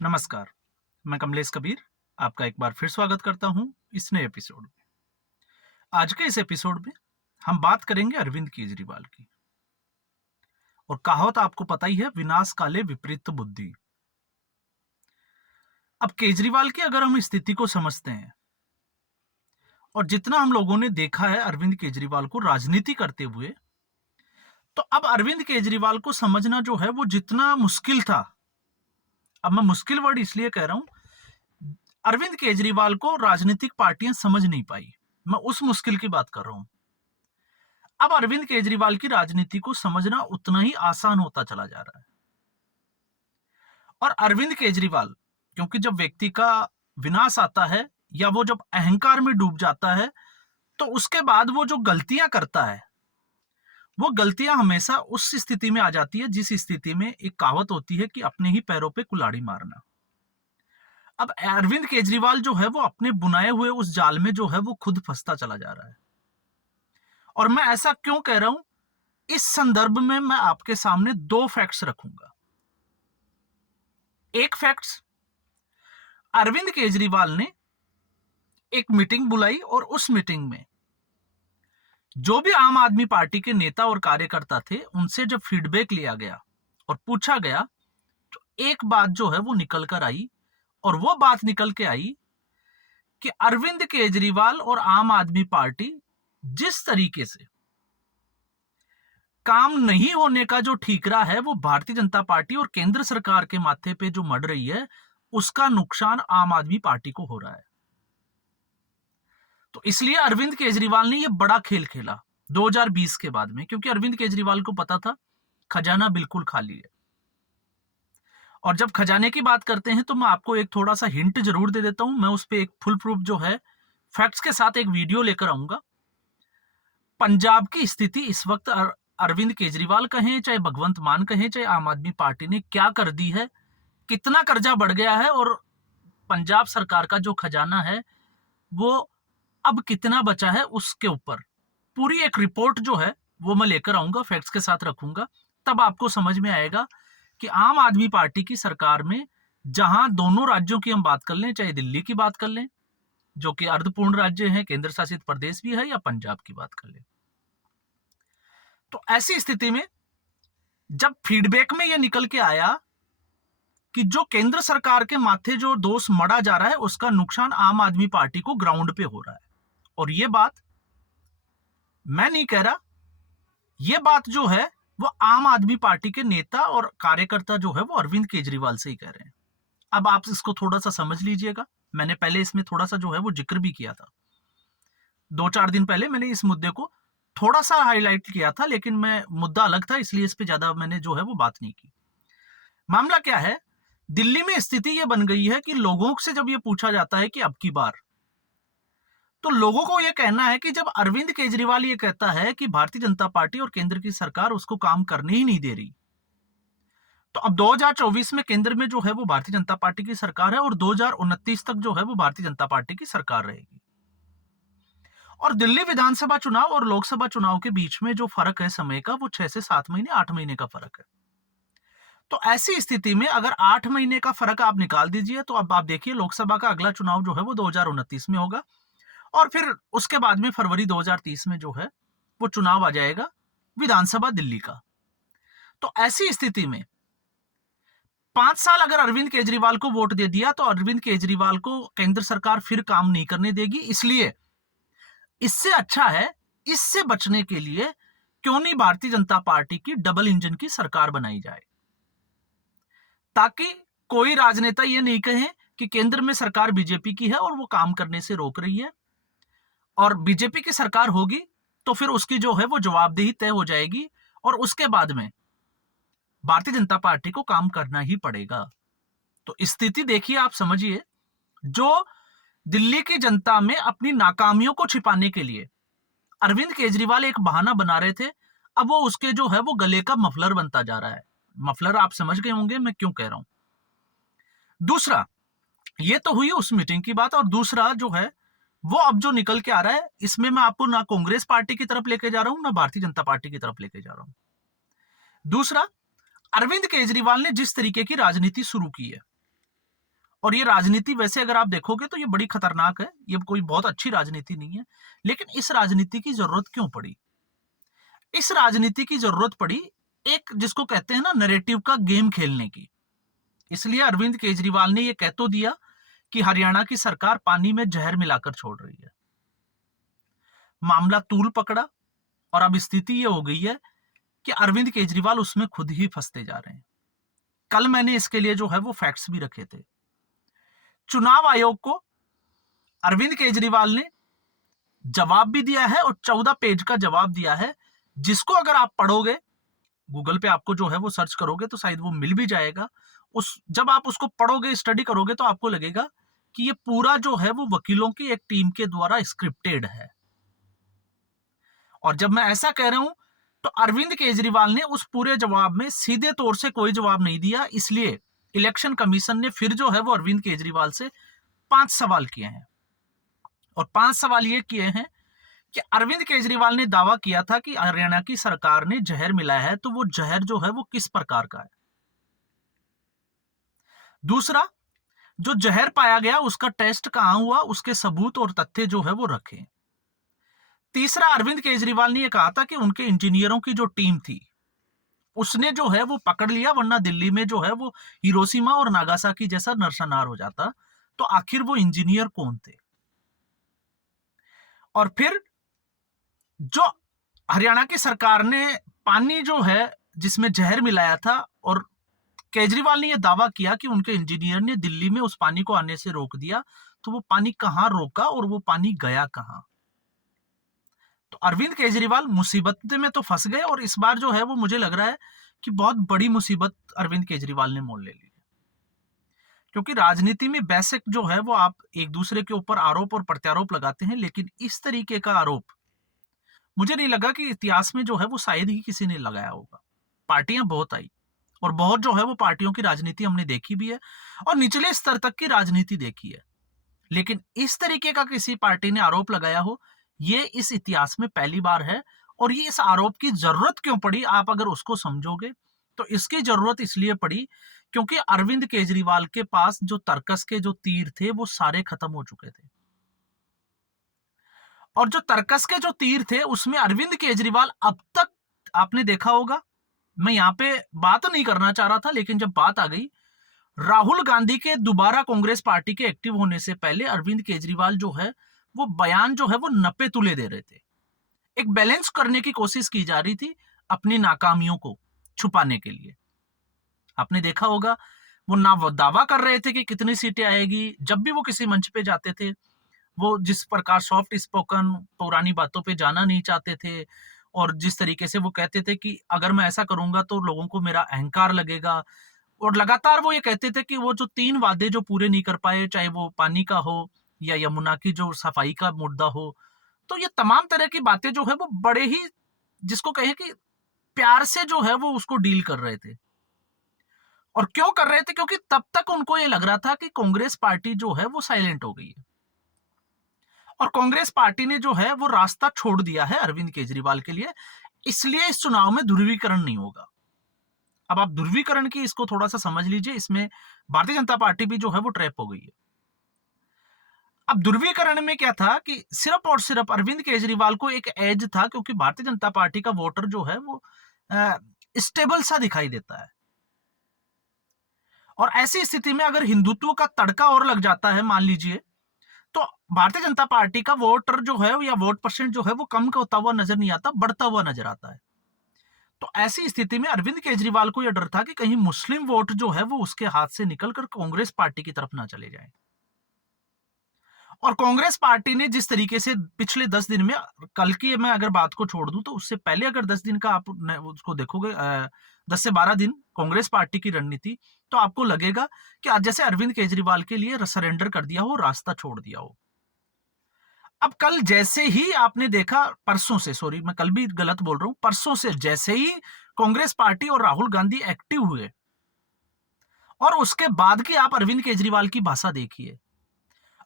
नमस्कार, मैं कमलेश कबीर आपका एक बार फिर स्वागत करता हूं इस नए एपिसोड में। आज के इस एपिसोड में हम बात करेंगे अरविंद केजरीवाल की। और कहावत आपको पता ही है, विनाश काले विपरीत बुद्धि। अब केजरीवाल की अगर हम स्थिति को समझते हैं और जितना हम लोगों ने देखा है अरविंद केजरीवाल को राजनीति करते हुए, तो अब अरविंद केजरीवाल को समझना जो है वो जितना मुश्किल था। अब मैं मुश्किल वर्ड इसलिए कह रहा हूं, अरविंद केजरीवाल को राजनीतिक पार्टियां समझ नहीं पाई। मैं उस मुश्किल की बात कर रहा हूं। अब अरविंद केजरीवाल की राजनीति को समझना उतना ही आसान होता चला जा रहा है। और अरविंद केजरीवाल, क्योंकि जब व्यक्ति का विनाश आता है या वो जब अहंकार में डूब जाता है, तो उसके बाद वो जो गलतियां करता है, वो गलतियां हमेशा उस स्थिति में आ जाती है जिस स्थिति में एक कहावत होती है कि अपने ही पैरों पे कुल्हाड़ी मारना। अब अरविंद केजरीवाल जो है वो अपने बुनाए हुए उस जाल में जो है वो खुद फंसता चला जा रहा है। और मैं ऐसा क्यों कह रहा हूं, इस संदर्भ में मैं आपके सामने दो फैक्ट्स रखूंगा। एक फैक्ट्स, अरविंद केजरीवाल ने एक मीटिंग बुलाई और उस मीटिंग में जो भी आम आदमी पार्टी के नेता और कार्यकर्ता थे उनसे जब फीडबैक लिया गया और पूछा गया, तो एक बात जो है वो निकल कर आई। और वो बात निकल के आई कि अरविंद केजरीवाल और आम आदमी पार्टी जिस तरीके से काम नहीं होने का जो ठीकरा है वो भारतीय जनता पार्टी और केंद्र सरकार के माथे पे जो मढ़ रही है, उसका नुकसान आम आदमी पार्टी को हो रहा है। तो इसलिए अरविंद केजरीवाल ने ये बड़ा खेल खेला 2020 के बाद में, क्योंकि अरविंद केजरीवाल को पता था खजाना बिल्कुल खाली है। और जब खजाने की बात करते हैं तो मैं आपको एक थोड़ा सा हिंट जरूर दे देता हूं। मैं उस पर एक फुल प्रूफ जो है फैक्ट्स के साथ एक वीडियो लेकर आऊंगा। पंजाब की स्थिति इस वक्त अरविंद केजरीवाल कहें, चाहे भगवंत मान कहें, चाहे आम आदमी पार्टी ने क्या कर दी है, कितना कर्जा बढ़ गया है और पंजाब सरकार का जो खजाना है वो अब कितना बचा है, उसके ऊपर पूरी एक रिपोर्ट जो है वो मैं लेकर आऊंगा, फैक्ट्स के साथ रखूंगा। तब आपको समझ में आएगा कि आम आदमी पार्टी की सरकार में, जहां दोनों राज्यों की हम बात कर लें, चाहे दिल्ली की बात कर लें जो कि अर्धपूर्ण राज्य है, केंद्र शासित प्रदेश भी है, या पंजाब की बात कर लें, तो ऐसी स्थिति में जब फीडबैक में यह निकल के आया कि जो केंद्र सरकार के माथे जो दोष मढ़ा जा रहा है उसका नुकसान आम आदमी पार्टी को ग्राउंड पे हो रहा है। और यह बात मैं नहीं कह रहा, यह बात जो है वो आम आदमी पार्टी के नेता और कार्यकर्ता जो है वो अरविंद केजरीवाल से ही कह रहे हैं। अब आप इसको थोड़ा सा समझ लीजिएगा। मैंने पहले इसमें थोड़ा सा जो है वो जिक्र भी किया था, 2-4 दिन पहले मैंने इस मुद्दे को थोड़ा सा हाईलाइट किया था, लेकिन मैं मुद्दा अलग था इसलिए इस पे ज्यादा मैंने जो है वो बात नहीं की। मामला क्या है, दिल्ली में स्थिति यह बन गई है कि लोगों से जब यह पूछा जाता है कि अब की बार, तो लोगों को यह कहना है कि जब अरविंद केजरीवाल ये कहता है कि भारतीय जनता पार्टी और केंद्र की सरकार उसको काम करने ही नहीं दे रही, तो अब 2024 में केंद्र में जो है वो भारतीय जनता पार्टी की सरकार है और 2029 तक जो है वो भारतीय जनता पार्टी की सरकार रहेगी। और दिल्ली विधानसभा चुनाव और लोकसभा चुनाव के बीच में जो फर्क है समय का, वो 6 से 7 महीने, 8 महीने का फर्क है। तो ऐसी स्थिति में अगर 8 महीने का फर्क आप निकाल दीजिए, तो अब आप देखिए लोकसभा का अगला चुनाव जो है वो 2029 में होगा और फिर उसके बाद में फरवरी 2030 में जो है वो चुनाव आ जाएगा विधानसभा दिल्ली का। तो ऐसी स्थिति में 5 साल अगर अरविंद केजरीवाल को वोट दे दिया तो अरविंद केजरीवाल को केंद्र सरकार फिर काम नहीं करने देगी। इसलिए इससे अच्छा है, इससे बचने के लिए क्यों नहीं भारतीय जनता पार्टी की डबल इंजन की सरकार बनाई जाए, ताकि कोई राजनेता ये नहीं कहे कि केंद्र में सरकार बीजेपी की है और वो काम करने से रोक रही है, और बीजेपी की सरकार होगी तो फिर उसकी जो है वो जवाबदेही तय हो जाएगी और उसके बाद में भारतीय जनता पार्टी को काम करना ही पड़ेगा। तो स्थिति देखिए, आप समझिए, जो दिल्ली की जनता में अपनी नाकामियों को छिपाने के लिए अरविंद केजरीवाल एक बहाना बना रहे थे, अब वो उसके जो है वो गले का मफलर बनता जा रहा है। मफलर आप समझ गए होंगे मैं क्यों कह रहा हूं। दूसरा, ये तो हुई उस मीटिंग की बात, और दूसरा जो है वो अब जो निकल के आ रहा है, इसमें मैं आपको ना कांग्रेस पार्टी की तरफ लेके जा रहा हूं ना भारतीय जनता पार्टी की तरफ लेके जा रहा हूं। दूसरा, अरविंद केजरीवाल ने जिस तरीके की राजनीति शुरू की है, और ये राजनीति वैसे अगर आप देखोगे तो ये बड़ी खतरनाक है, ये कोई बहुत अच्छी राजनीति नहीं है। लेकिन इस राजनीति की जरूरत क्यों पड़ी? इस राजनीति की जरूरत पड़ी एक जिसको कहते हैं ना नैरेटिव का गेम खेलने की। इसलिए अरविंद केजरीवाल ने ये कह तो दिया कि हरियाणा की सरकार पानी में जहर मिलाकर छोड़ रही है। मामला तूल पकड़ा और अब स्थिति ये हो गई है कि अरविंद केजरीवाल उसमें खुद ही फंसते जा रहे हैं। कल मैंने इसके लिए जो है वो फैक्ट्स भी रखे थे। चुनाव आयोग को अरविंद केजरीवाल ने जवाब भी दिया है और 14 पेज का जवाब दिया है, जिसको अगर आप पढ़ोगे, गूगल पे आपको जो है वो सर्च करोगे तो शायद वो मिल भी जाएगा। जब आप उसको पढ़ोगे, स्टडी करोगे तो आपको लगेगा कि ये पूरा जो है वो वकीलों की एक टीम के द्वारा स्क्रिप्टेड है। और जब मैं ऐसा कह रहा हूं तो अरविंद केजरीवाल ने उस पूरे जवाब में सीधे तौर से कोई जवाब नहीं दिया, इसलिए इलेक्शन कमीशन ने फिर जो है वो अरविंद केजरीवाल से 5 सवाल किए हैं। और 5 सवाल ये किए हैं कि अरविंद केजरीवाल ने दावा किया था कि हरियाणा की सरकार ने जहर मिलाया है, तो वो जहर जो है वो किस प्रकार का है। दूसरा, जो जहर पाया गया उसका टेस्ट कहां हुआ, उसके सबूत और तथ्य जो है वो रखें। तीसरा, अरविंद केजरीवाल ने यह कहा था कि उनके इंजीनियरों की जो टीम थी उसने जो है वो पकड़ लिया, वरना दिल्ली में जो है वो हिरोशिमा और नागासाकी जैसा नरसंहार हो जाता। तो आखिर वो इंजीनियर कौन थे? और फिर जो हरियाणा की सरकार ने पानी जो है जिसमें जहर मिलाया था, और केजरीवाल ने यह दावा किया कि उनके इंजीनियर ने दिल्ली में उस पानी को आने से रोक दिया, तो वो पानी कहां रोका और वो पानी गया कहां? तो अरविंद केजरीवाल मुसीबत में तो फंस गए, और इस बार जो है वो मुझे लग रहा है कि बहुत बड़ी मुसीबत अरविंद केजरीवाल ने मोल ले ली। क्योंकि राजनीति में बेसिक जो है वो आप एक दूसरे के ऊपर आरोप और प्रत्यारोप लगाते हैं, लेकिन इस तरीके का आरोप मुझे नहीं लगा कि इतिहास में जो है वो शायद ही किसी ने लगाया होगा। पार्टियां बहुत आई और बहुत जो है वो पार्टियों की राजनीति हमने देखी भी है और निचले स्तर तक की राजनीति देखी है, लेकिन इस तरीके का किसी पार्टी ने आरोप लगाया हो, ये इस इतिहास में पहली बार है। और ये इस आरोप की जरूरत क्यों पड़ी, आप अगर उसको समझोगे तो इसकी जरूरत इसलिए पड़ी क्योंकि अरविंद केजरीवाल के पास जो तर्कस के जो तीर थे वो सारे खत्म हो चुके थे। और जो तर्कस के जो तीर थे उसमें अरविंद केजरीवाल अब तक, आपने देखा होगा, मैं यहां पे बात नहीं करना चाह रहा था, लेकिन जब बात आ गई, राहुल गांधी के दोबारा कांग्रेस पार्टी के एक्टिव होने से पहले अरविंद केजरीवाल जो है वो बयान जो है वो नपे तुले दे रहे थे। एक बैलेंस करने की कोशिश की जा रही थी अपनी नाकामियों को छुपाने के लिए। आपने देखा होगा वो ना दावा कर रहे थे कि कितनी सीटें आएगी, जब भी वो किसी मंच पे जाते थे वो जिस प्रकार सॉफ्ट स्पोकन, पुरानी बातों पे जाना नहीं चाहते थे, और जिस तरीके से वो कहते थे कि अगर मैं ऐसा करूंगा तो लोगों को मेरा अहंकार लगेगा, और लगातार वो ये कहते थे कि वो जो 3 वादे जो पूरे नहीं कर पाए, चाहे वो पानी का हो या यमुना की जो सफाई का मुद्दा हो, तो ये तमाम तरह की बातें जो है वो बड़े ही, जिसको कहे कि प्यार से जो है वो उसको डील कर रहे थे। और क्यों कर रहे थे? क्योंकि तब तक उनको ये लग रहा था कि कांग्रेस पार्टी जो है वो साइलेंट हो गई है, और कांग्रेस पार्टी ने जो है वो रास्ता छोड़ दिया है अरविंद केजरीवाल के लिए, इसलिए इस चुनाव में ध्रुवीकरण नहीं होगा। अब आप ध्रुवीकरण की इसको थोड़ा सा समझ लीजिए, इसमें भारतीय जनता पार्टी भी जो है वो ट्रैप हो गई है। अब ध्रुवीकरण में क्या था कि सिर्फ और सिर्फ अरविंद केजरीवाल को एक एज था, क्योंकि भारतीय जनता पार्टी का वोटर जो है वो स्टेबल सा दिखाई देता है, और ऐसी स्थिति में अगर हिंदुत्व का तड़का और लग जाता है, मान लीजिए, तो भारतीय जनता पार्टी का वोटर जो है या वोट परसेंट जो है वो कम होता हुआ नजर नहीं आता, बढ़ता हुआ नजर आता है। तो ऐसी स्थिति में अरविंद केजरीवाल को यह डर था कि कहीं मुस्लिम वोट जो है वो उसके हाथ से निकलकर कांग्रेस पार्टी की तरफ ना चले जाए। और कांग्रेस पार्टी ने जिस तरीके से पिछले 10 दिन में, कल की मैं अगर बात को छोड़ दूं तो उससे पहले अगर 10 दिन का आप उसको देखोगे, 10 से 12 दिन कांग्रेस पार्टी की रणनीति, तो आपको लगेगा कि आज जैसे अरविंद केजरीवाल के लिए सरेंडर कर दिया हो, रास्ता छोड़ दिया हो। अब कल जैसे ही आपने देखा, परसों से, सॉरी मैं कल भी गलत बोल रहा हूं, परसों से जैसे ही कांग्रेस पार्टी और राहुल गांधी एक्टिव हुए, और उसके बाद की आप अरविंद केजरीवाल की भाषा देखिए।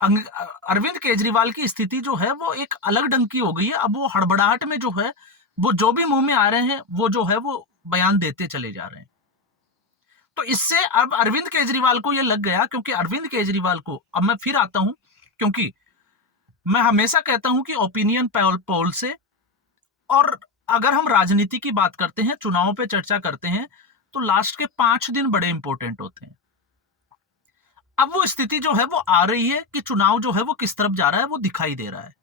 अरविंद केजरीवाल की स्थिति जो है वो एक अलग ढंग की हो गई है। अब वो हड़बड़ाहट में जो है वो जो भी मुंह में आ रहे हैं वो जो है वो बयान देते चले जा रहे हैं। तो इससे अब अरविंद केजरीवाल को ये लग गया, क्योंकि अरविंद केजरीवाल को, अब मैं फिर आता हूं, क्योंकि मैं हमेशा कहता हूं कि ओपिनियन पोल से, और अगर हम राजनीति की बात करते हैं, चुनावों पे चर्चा करते हैं, तो लास्ट के 5 दिन बड़े इंपॉर्टेंट होते हैं। अब वो स्थिति जो है वो आ रही है कि चुनाव जो है वो किस तरफ जा रहा है, वो दिखाई दे रहा है।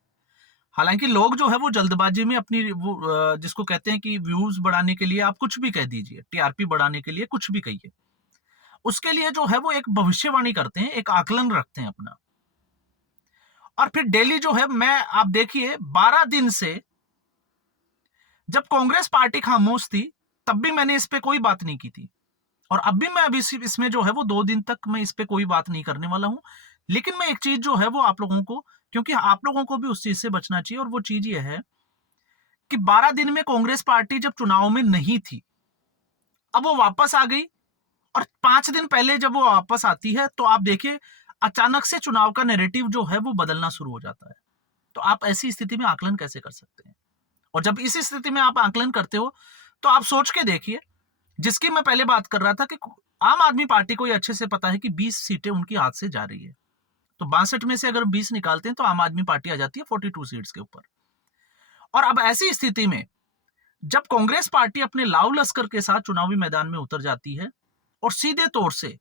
हालांकि लोग जो है वो जल्दबाजी में अपनी वो जिसको कहते हैं कि व्यूज बढ़ाने के लिए आप कुछ भी कह दीजिए, टीआरपी बढ़ाने के लिए कुछ भी कहिए, उसके लिए जो है वो एक भविष्यवाणी करते हैं, एक आकलन रखते हैं अपना, और फिर डेली जो है, मैं आप देखिए 12 दिन से जब कांग्रेस पार्टी खामोश थी तब भी मैंने इस पे कोई बात नहीं की थी, और अब भी मैं अभी इसमें जो है वो 2 दिन तक मैं इस पे कोई बात नहीं करने वाला हूं। लेकिन मैं एक चीज जो है वो आप लोगों को, क्योंकि आप लोगों को भी उस चीज से बचना चाहिए, और वो चीज ये है कि 12 दिन में कांग्रेस पार्टी जब चुनाव में नहीं थी, अब वो वापस आ गई, और 5 दिन पहले जब वो वापस आती है तो आप देखिए अचानक से चुनाव का नैरेटिव जो है वो बदलना शुरू हो जाता है। तो आप ऐसी स्थिति में आकलन कैसे कर सकते हैं? और जब इस स्थिति में आप आकलन करते हो तो आप सोच के देखिए, जिसकी मैं पहले बात कर रहा था कि आम आदमी पार्टी को ये अच्छे से पता है कि 20 सीटें उनकी हाथ से जा रही है, तो 62 में से अगर 20 निकालते हैं तो आम आदमी पार्टी आ जाती है 42 सीट्स के ऊपर। और अब ऐसी स्थिति में जब कांग्रेस पार्टी अपने लाव लश्कर के साथ चुनावी मैदान में उतर जाती है, और सीधे तौर से,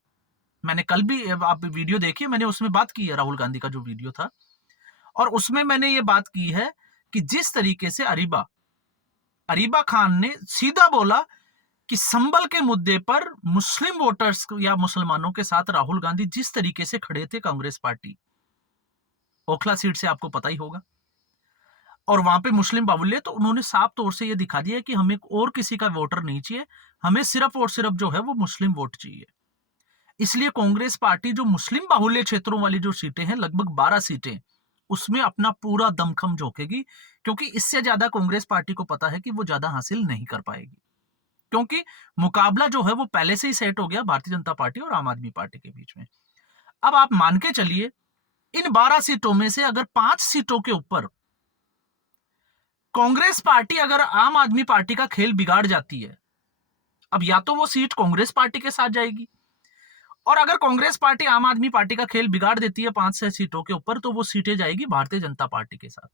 मैंने कल भी, आप वीडियो देखिए, मैंने उसमें बात की है, राहुल गांधी का जो वीडियो था, और उसमें मैंने ये बात की है कि जिस तरीके से अरीबा खान ने सीधा बोला कि संबल के मुद्दे पर मुस्लिम वोटर्स या मुसलमानों के साथ राहुल गांधी जिस तरीके से खड़े थे कांग्रेस पार्टी, ओखला सीट से आपको पता ही होगा, और वहां पे मुस्लिम बाहुल्य, तो उन्होंने साफ तौर से ये दिखा दिया कि हमें और किसी का वोटर नहीं चाहिए, हमें सिर्फ और सिर्फ जो है वो मुस्लिम वोट चाहिए। इसलिए कांग्रेस पार्टी जो मुस्लिम बाहुल्य क्षेत्रों वाली जो सीटें हैं, लगभग 12 सीटें, उसमें अपना पूरा दमखम झोंकेगी, क्योंकि इससे ज्यादा कांग्रेस पार्टी को पता है कि वो ज्यादा हासिल नहीं कर पाएगी, क्योंकि मुकाबला जो है वो पहले से ही सेट हो गया भारतीय जनता पार्टी और आम आदमी पार्टी के बीच में। अब आप मान के चलिए, इन 12 सीटों में से अगर 5 सीटों के ऊपर कांग्रेस पार्टी अगर आम आदमी पार्टी का खेल बिगाड़ जाती है, अब या तो वो सीट कांग्रेस पार्टी के साथ जाएगी, और अगर कांग्रेस पार्टी आम आदमी पार्टी का खेल बिगाड़ देती है 5-6 सीटों के ऊपर, तो वो सीटें जाएगी भारतीय जनता पार्टी के साथ।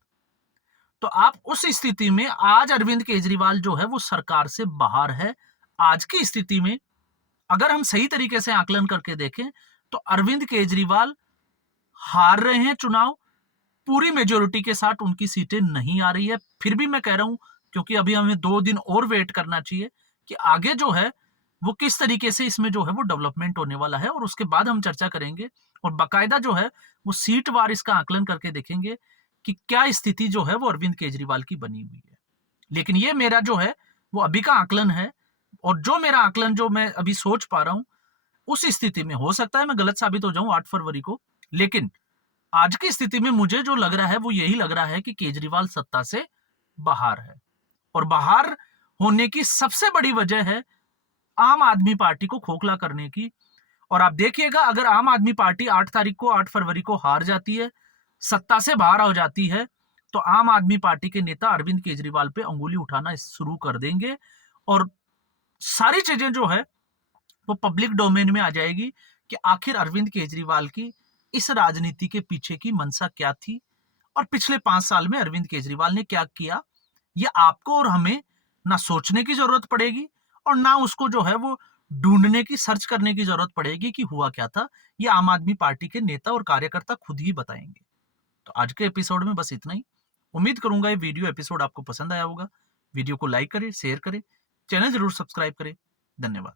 तो आप उस स्थिति में, आज अरविंद केजरीवाल जो है वो सरकार से बाहर है। आज की स्थिति में अगर हम सही तरीके से आकलन करके देखें तो अरविंद केजरीवाल हार रहे हैं चुनाव, पूरी मेजोरिटी के साथ उनकी सीटें नहीं आ रही है। फिर भी मैं कह रहा हूं, क्योंकि अभी हमें 2 दिन और वेट करना चाहिए कि आगे जो है वो किस तरीके से इसमें जो है वो डेवलपमेंट होने वाला है, और उसके बाद हम चर्चा करेंगे, और बाकायदा जो है वो सीट वार इसका आकलन करके देखेंगे कि क्या स्थिति जो है वो अरविंद केजरीवाल की बनी हुई है। लेकिन ये मेरा जो है वो अभी का आकलन है, और जो मेरा आकलन जो मैं अभी सोच पा रहा हूं, उस स्थिति में हो सकता है मैं गलत साबित हो जाऊं 8 फरवरी को, लेकिन आज की स्थिति में मुझे जो लग रहा है वो यही लग रहा है कि केजरीवाल सत्ता से बाहर है, और बाहर होने की सबसे बड़ी वजह है आम आदमी पार्टी को खोखला करने की। और आप देखिएगा, अगर आम आदमी पार्टी 8 तारीख को, 8 फरवरी को हार जाती है, सत्ता से बाहर हो जाती है, तो आम आदमी पार्टी के नेता अरविंद केजरीवाल पे अंगुली उठाना शुरू कर देंगे, और सारी चीजें जो है वो पब्लिक डोमेन में आ जाएगी कि आखिर अरविंद केजरीवाल की इस राजनीति के पीछे की मंशा क्या थी, और पिछले 5 साल में अरविंद केजरीवाल ने क्या किया। ये आपको और हमें ना सोचने की जरूरत पड़ेगी, और ना उसको जो है वो ढूंढने की, सर्च करने की जरूरत पड़ेगी कि हुआ क्या था। ये आम आदमी पार्टी के नेता और कार्यकर्ता खुद ही बताएंगे। तो आज के एपिसोड में बस इतना ही। उम्मीद करूंगा ये वीडियो एपिसोड आपको पसंद आया होगा। वीडियो को लाइक करें, शेयर करें, चैनल जरूर सब्सक्राइब करें। धन्यवाद।